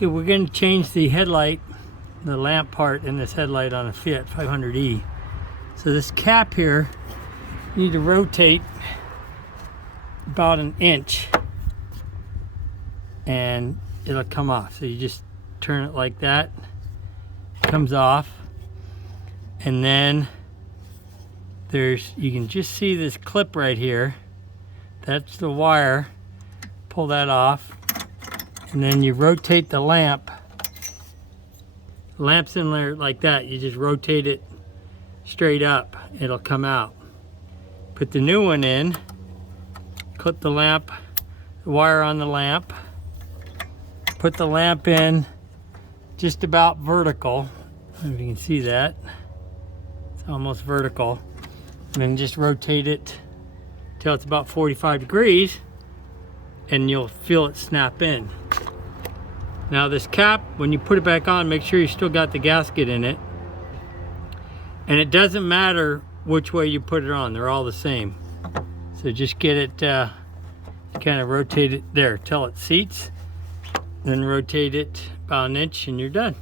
Okay, we're going to change the headlight, the lamp part in this headlight on a Fiat 500e. So this cap here, you need to rotate about an inch and it'll come off. So you just turn it like that, it comes off, and then you can just see this clip right here. That's the wire. Pull that off, and then you rotate the lamp. The lamp's in there like that. You just rotate it straight up. It'll come out. Put the new one in. Clip the lamp, the wire on the lamp. Put the lamp in just about vertical. I don't know if you can see that. It's almost vertical. And then just rotate it till it's about 45 degrees and you'll feel it snap in. Now this cap, when you put it back on, make sure you still got the gasket in it. And it doesn't matter which way you put it on, they're all the same. So just get it, kind of rotate it there till it seats, then rotate it about an inch and you're done.